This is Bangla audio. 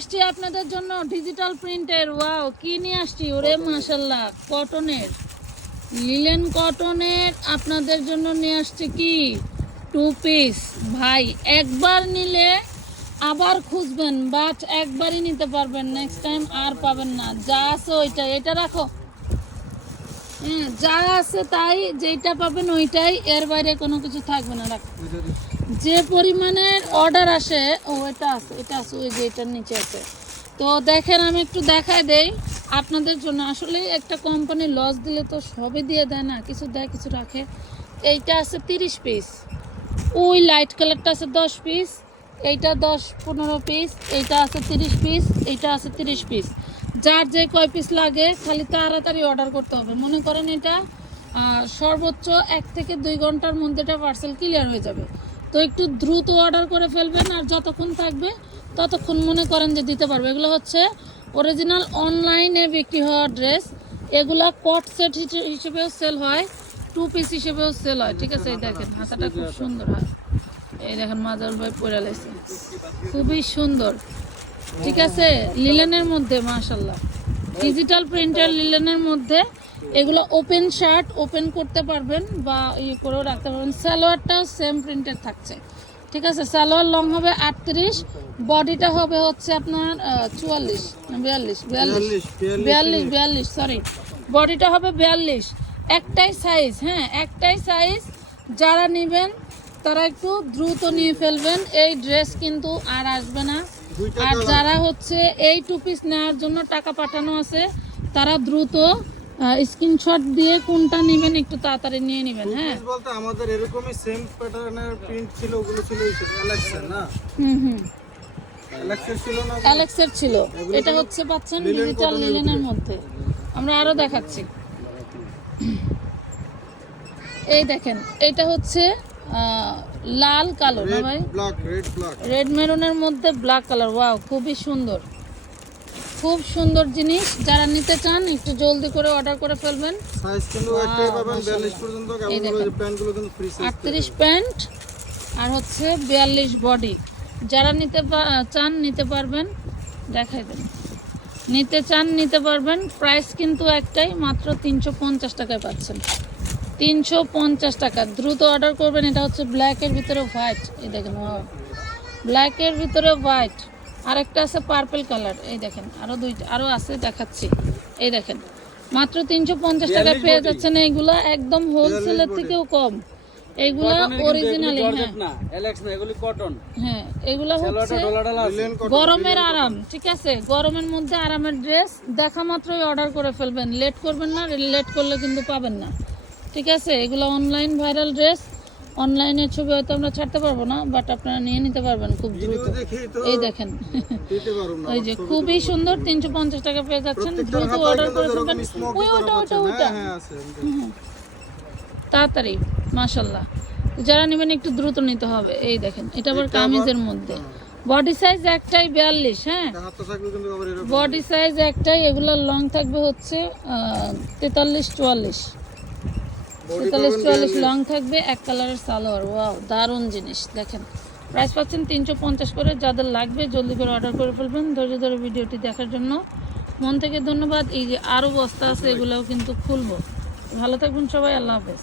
আসছি আপনাদের জন্য ডিজিটাল প্রিন্টের ওয়াও কি নিয়ে আসছি? ওরে মাশাল্লাহ কটনের লিলেন কটনের আপনাদের জন্য নিয়ে আসছি কি? টু পিস ভাই, একবার নিলে আবার খুঁজবেন বাট একবারই নিতে পারবেন। নেক্সট টাইম আর পাবেন না। যা আছে ওইটা এটা রাখো। হ্যাঁ যা আছে তাই যেটা পাবেন ওইটাই। এর বাইরে কোনো কিছু থাকবে না। রাখো। যে পরিমাণের অর্ডার আসে, ও এটা আছে এটা আছে, ওই যে এটার নিচে আছে। তো দেখেন, আমি একটু দেখাই দেই আপনাদের জন্য। আসলে একটা কোম্পানি লস দিলে তো সবই দিয়ে দেয় না, কিছু দেয়, কিছু রাখে। এইটা আছে তিরিশ পিস ওই লাইট কালারটা আছে দশ পিস এইটা দশ পনেরো পিস এইটা আছে তিরিশ পিস এইটা আছে তিরিশ পিস যার যে কয় পিস লাগে, খালি তাড়াতাড়ি অর্ডার করতে হবে। মনে করেন এটা সর্বোচ্চ এক থেকে দুই ঘণ্টার মধ্যে এটা পার্সেল ক্লিয়ার হয়ে যাবে। তো একটু দ্রুত অর্ডার করে ফেলবেন আর যতক্ষণ থাকবে ততক্ষণ মনে করেন যে দিতে পারবে। এগুলো হচ্ছে অরিজিনাল অনলাইনে বিক্রি হওয়া ড্রেস এগুলা কট সেট হিসেবেও সেল হয় টু পিস হিসেবেও সেল হয়। ঠিক আছে, এই দেখেন, হাতাটা খুব সুন্দর হয়। এই দেখেন মাজার ভাই পরে খুবই সুন্দর। ঠিক আছে লিলেনের মধ্যে মাশাল্লাহ ডিজিটাল প্রিন্টার লিলেনের মধ্যে এগুলো ওপেন শার্ট ওপেন করতে পারবেন বা ইয়ে করেও রাখতে পারবেন। সালোয়ারটাও সেম প্রিন্টের থাকছে। ঠিক আছে? সালোয়ার লং হবে আটত্রিশ বডিটা হবে হচ্ছে আপনার চুয়াল্লিশ বিয়াল্লিশ? বিয়াল্লিশ। বিয়াল্লিশ বিয়াল্লিশ সরি বডিটা হবে বিয়াল্লিশ। একটাই সাইজ হ্যাঁ একটাই সাইজ যারা নেবেন তারা একটু দ্রুত নিয়ে ফেলবেন। এই ড্রেস কিন্তু আর আসবে না। আর যারা হচ্ছে এই টু পিস নেওয়ার জন্য টাকা পাঠানো আছে তারা দ্রুত স্ক্রিনশট দিয়ে কোনটা নেবেন একটু তাড়াতাড়ি নিয়ে নেবেন হ্যাঁ। বলতে আমাদের এরকমই সেম প্যাটার্নের প্রিন্ট ছিল ওগুলো ছিল অ্যালেক্সের না? হুম হুম। অ্যালেক্সের ছিল না অ্যালেক্সের ছিল। এটা হচ্ছে পাচ্ছেন ডিজিটাল লিলেনের মধ্যে। আমরা আরও দেখাচ্ছি। এই দেখেন এটা হচ্ছে লাল কালো না ভাই? রেড মেরুনের মধ্যে ব্ল্যাক কালার ওয়াও খুবই সুন্দর। খুব সুন্দর জিনিস যারা নিতে চান একটু জলদি করে অর্ডার করে ফেলবেন। সাইজ কিন্তু একটাই পাবেন 42 পর্যন্ত এই প্যান্টগুলো কিন্তু ফ্রি সাইজ আটত্রিশ প্যান্ট আর হচ্ছে বিয়াল্লিশ বডি যারা নিতে চান নিতে পারবেন দেখাই দেন। নিতে চান নিতে পারবেন প্রাইস কিন্তু একটাই মাত্র তিনশো পঞ্চাশ টাকায় পাচ্ছেন। তিনশো পঞ্চাশ টাকা। দ্রুত অর্ডার করবেন এটা হচ্ছে ব্ল্যাকের ভিতরে হোয়াইট এই দেখেন ব্ল্যাকের ভিতরে হোয়াইট আরেকটা আছে পার্পেল কালার এই দেখেন আরও দুইটা আরও আছে দেখাচ্ছি। এই দেখেন মাত্র তিনশো পঞ্চাশ টাকায় পেয়ে যাচ্ছেন এইগুলা একদম হোলসেলের থেকেও কম। এইগুলা অরিজিনালি হ্যাঁ। না। অ্যালেক্স না এগুলি কটন হ্যাঁ হচ্ছে গরমের আরাম ঠিক আছে? গরমের মধ্যে আরামের ড্রেস দেখা মাত্রই অর্ডার করে ফেলবেন। লেট করবেন না লেট করলে কিন্তু পাবেন না। ঠিক আছে এগুলো অনলাইন ভাইরাল ড্রেস অনলাইনে ছবি হয়তো আমরা ছাড়তে পারব না বাট আপনারা নিয়ে নিতে পারবেন খুব দ্রুত। এই দেখেন। ওই যে খুবই সুন্দর তিনশো পঞ্চাশ টাকা পেয়ে যাচ্ছেন দ্রুত অর্ডার করে ফেলবেন। ওই ওটা ওটা ওটা। হ্যাঁ হ্যাঁ তাড়াতাড়ি মাশাল্লাহ যারা নেবেন একটু দ্রুত নিতে হবে। এই দেখেন এটা আবার কামিজের মধ্যে। বডি সাইজ একটাই বিয়াল্লিশ হ্যাঁ? বডি সাইজ একটাই এগুলোর লং থাকবে হচ্ছে তেতাল্লিশ চুয়াল্লিশ। তেতাল্লিশ চুয়াল্লিশ লং থাকবে এক কালারের সালোয়ার। ওয়াও দারুণ জিনিস দেখেন। প্রাইস পাচ্ছেন তিনশো পঞ্চাশ করে যাদের লাগবে জলদি করে অর্ডার করে ফেলবেন। ধৈর্য ধরে ভিডিওটি দেখার জন্য। মন থেকে ধন্যবাদ। এই যে আরও বস্তা আছে এগুলোও কিন্তু খুলবো। ভালো থাকবেন সবাই আল্লাহ হাফেজ।